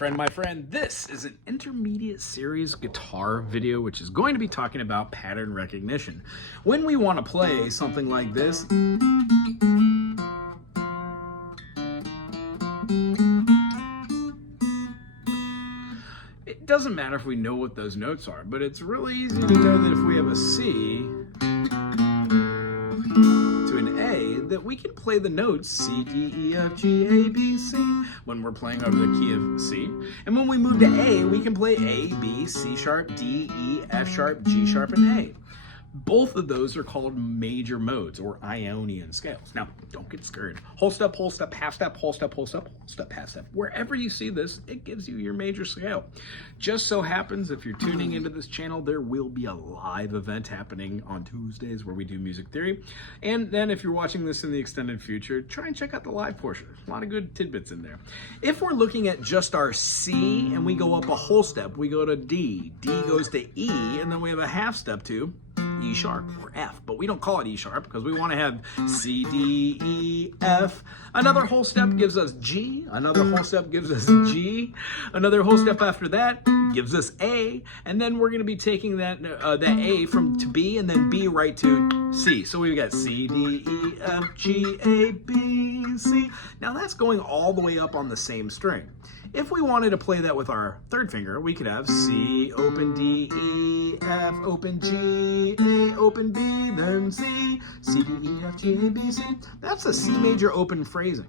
My friend, this is an intermediate series guitar video which is going to be talking about pattern recognition. When we want to play something like this, it doesn't matter if we know what those notes are, but it's really easy to know that if we have a C to an A, that we can play the notes C, D, E, F, G, A, B, C when we're playing over the key of C. And when we move to A, we can play A, B, C sharp, D, E, F sharp, G sharp, and A. Both of those are called major modes or Ionian scales. Now, don't get scared. Whole step, half step, whole step, whole step, whole step, half step. Wherever you see this, it gives you your major scale. Just so happens, if you're tuning into this channel, there will be a live event happening on Tuesdays where we do music theory. And then if you're watching this in the extended future, try and check out the live portion. A lot of good tidbits in there. If we're looking at just our C and we go up a whole step, we go to D, D goes to E, and then we have a half step to E sharp or F, but we don't call it E sharp because we want to have C, D, E, F. Another whole step gives us G, another whole step gives us G, another whole step after that gives us A, and then we're going to be taking that A to B and then B right to C. So we've got C, D, E, F, G, A, B, C. Now that's going all the way up on the same string. If we wanted to play that with our third finger, we could have C, open D, E, F, open G, A, open B, then C, C, D, E, F, G, A, B, C. That's a C major open phrasing.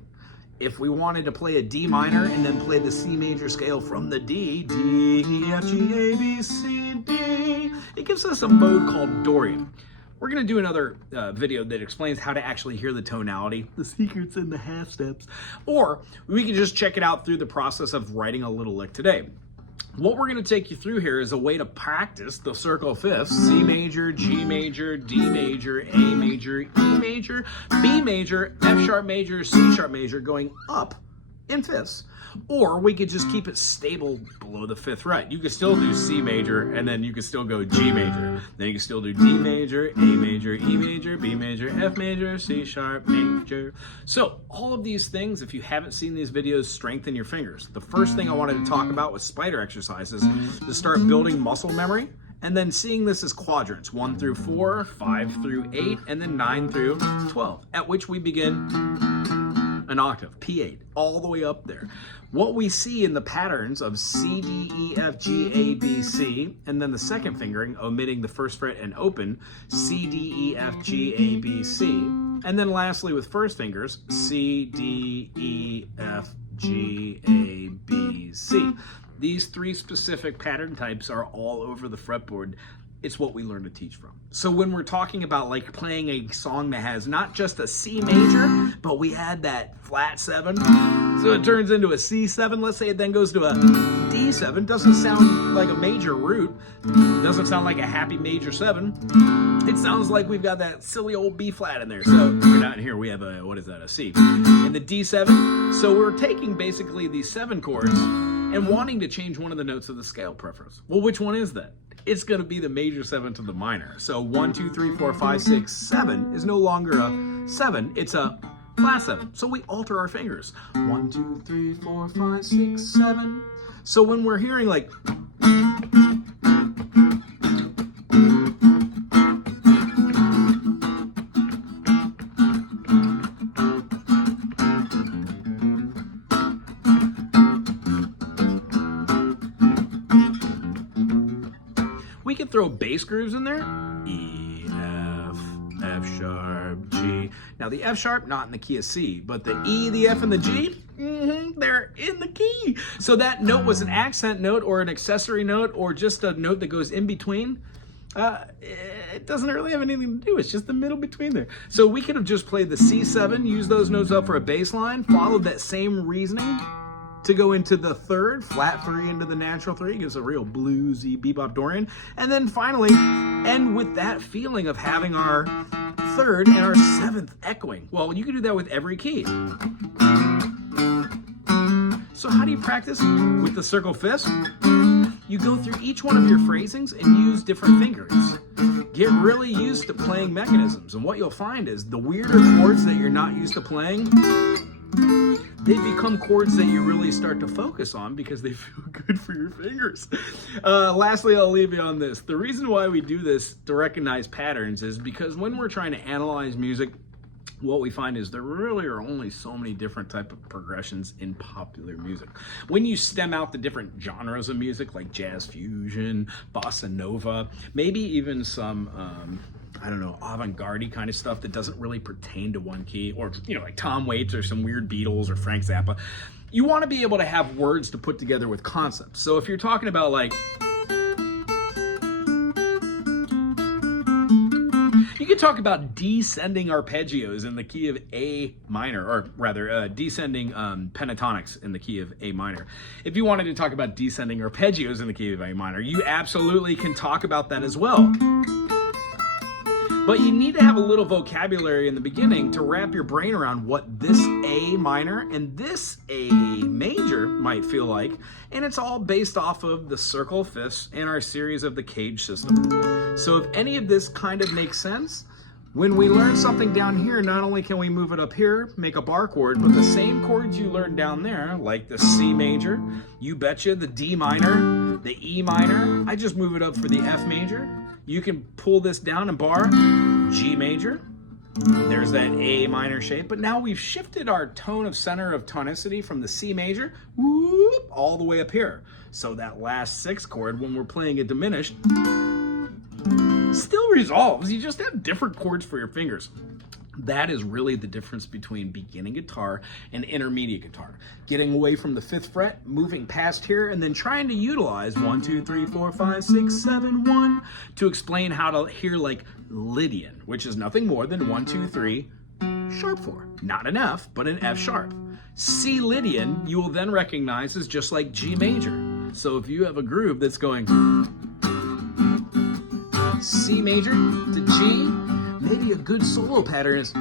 If we wanted to play a D minor and then play the C major scale from the D, D, E, F, G, A, B, C, D, it gives us a mode called Dorian. We're going to do another video that explains how to actually hear the tonality, the secrets and the half steps, or we can just check it out through the process of writing a little lick today. What we're going to take you through here is a way to practice the circle fifths: C major, G major, D major, A major, E major, B major, F sharp major, C sharp major, going up in fifths. Or we could just keep it stable below the fifth fret. You could still do C major, and then you could still go G major. Then you can still do D major, A major, E major, B major, F major, C sharp major. So all of these things, if you haven't seen these videos, strengthen your fingers. The first thing I wanted to talk about was spider exercises to start building muscle memory. And then seeing this as quadrants, 1 through 4, 5 through 8, and then 9 through 12, at which we begin an octave, P8, all the way up there. What we see in the patterns of C, D, E, F, G, A, B, C, and then the second fingering, omitting the first fret and open, C, D, E, F, G, A, B, C, and then lastly with first fingers, C, D, E, F, G, A, B, C. These three specific pattern types are all over the fretboard. It's what we learn to teach from. So when we're talking about like playing a song that has not just a C major, but we add that flat 7, so it turns into a C7, let's say it then goes to a D7, doesn't sound like a major root, doesn't sound like a happy major 7, it sounds like we've got that silly old B flat in there. So we're not in here, we have a, what is that, a C. And the D7, so we're taking basically these 7 chords and wanting to change one of the notes of the scale preference. Well, which one is that? It's going to be the major 7 to the minor. So 1, 2, 3, 4, 5, 6, 7 is no longer a 7, it's a flat 7. So we alter our fingers. 1, 2, 3, 4, 5, 6, 7. So when we're hearing like, we can throw bass grooves in there. E, F, F sharp, G. Now the F sharp, not in the key of C, but the E, the F, and the G, they're in the key. So that note was an accent note or an accessory note or just a note that goes in between. It doesn't really have anything to do. It's just the middle between there. So we could have just played the C7, used those notes up for a bass line, followed that same reasoning to go into the third, flat 3 into the natural 3, gives a real bluesy bebop Dorian, and then finally end with that feeling of having our third and our 7th echoing. Well, you can do that with every key. So how do you practice with the circle fifths? You go through each one of your phrasings and use different fingers. Get really used to playing mechanisms, and what you'll find is the weirder chords that you're not used to playing, they become chords that you really start to focus on because they feel good for your fingers. Lastly, I'll leave you on this. The reason why we do this to recognize patterns is because when we're trying to analyze music, what we find is there really are only so many different type of progressions in popular music. When you stem out the different genres of music like jazz fusion, bossa nova, maybe even some I don't know, avant-garde kind of stuff that doesn't really pertain to one key, or like Tom Waits or some weird Beatles or Frank Zappa, you want to be able to have words to put together with concepts. So if you're talking about like, you can talk about descending arpeggios in the key of A minor, or rather descending pentatonics in the key of A minor. If you wanted to talk about descending arpeggios in the key of A minor, you absolutely can talk about that as well. But you need to have a little vocabulary in the beginning to wrap your brain around what this A minor and this A major might feel like. And it's all based off of the circle fifths and our series of the cage system. So if any of this kind of makes sense, when we learn something down here, not only can we move it up here, make a bar chord, but the same chords you learned down there, like the C major, you betcha, the D minor, the E minor, I just move it up for the F major. You can pull this down and bar G major. There's that A minor shape, but now we've shifted our tone of center of tonicity from the C major, whoop, all the way up here. So that last sixth chord, when we're playing it diminished, still resolves. You just have different chords for your fingers. That is really the difference between beginning guitar and intermediate guitar. Getting away from the fifth fret, moving past here, and then trying to utilize 1, 2, 3, 4, 5, 6, 7, 1 to explain how to hear like Lydian, which is nothing more than 1, 2, 3, sharp 4. Not an F, but an F sharp. C Lydian, you will then recognize as just like G major. So if you have a groove that's going C major to G, maybe a good solo pattern is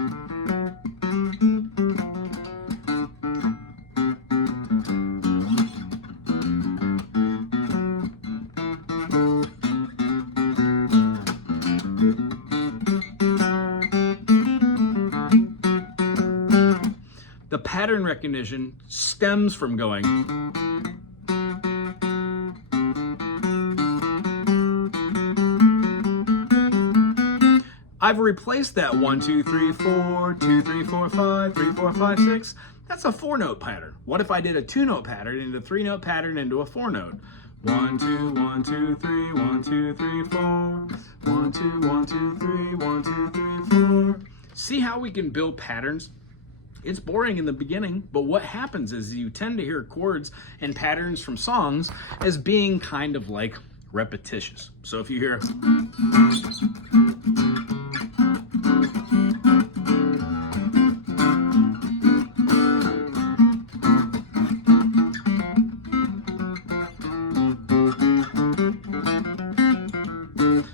the pattern recognition stems from going I've replaced that 1, 2, 3, 4, 2, 3, 4, 5, 3, 4, 5, 6. That's a 4-note pattern. What if I did a 2-note pattern into a 3-note pattern into a 4-note? 1, 2, 1, 2, 3, 1, 2, 3, 4. 1, 2, 1, 2, 3, 1, 2, 3, 4. See how we can build patterns? It's boring in the beginning, but what happens is you tend to hear chords and patterns from songs as being kind of like repetitious. So if you hear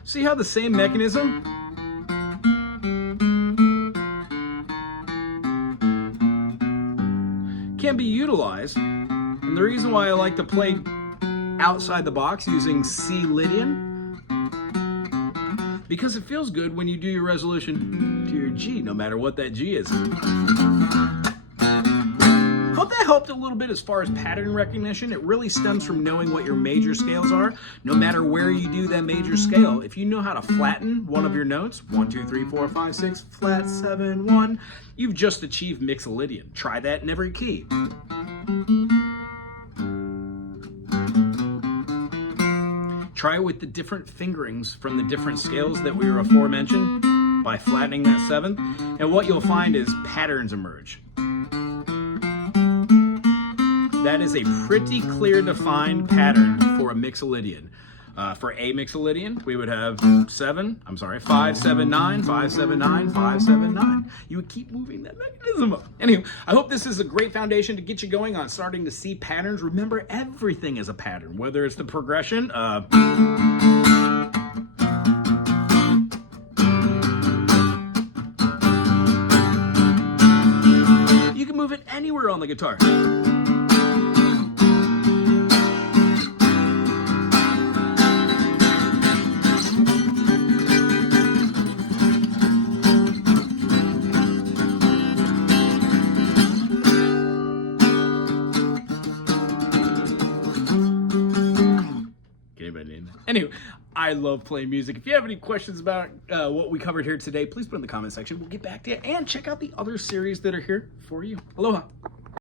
see how the same mechanism can be utilized, and the reason why I like to play outside the box using C Lydian, because it feels good when you do your resolution to your G, no matter what that G is. Hope that helped a little bit as far as pattern recognition. It really stems from knowing what your major scales are, no matter where you do that major scale. If you know how to flatten one of your notes, 1, 2, 3, 4, 5, 6, flat, 7, 1, you've just achieved mixolydian. Try that in every key. Try it with the different fingerings from the different scales that we were aforementioned by flattening that seventh, and what you'll find is patterns emerge. That is a pretty clear defined pattern for a mixolydian. For A mixolydian, we would have 5, 7, 9, 5, 7, 9, 5, 7, 9. You would keep moving that mechanism up. Anyway, I hope this is a great foundation to get you going on starting to see patterns. Remember, everything is a pattern, whether it's the progression of you can move it anywhere on the guitar. doing that. Anyway, I love playing music. If you have any questions about what we covered here today, please put in the comment section. We'll get back to you. And check out the other series that are here for you. Aloha.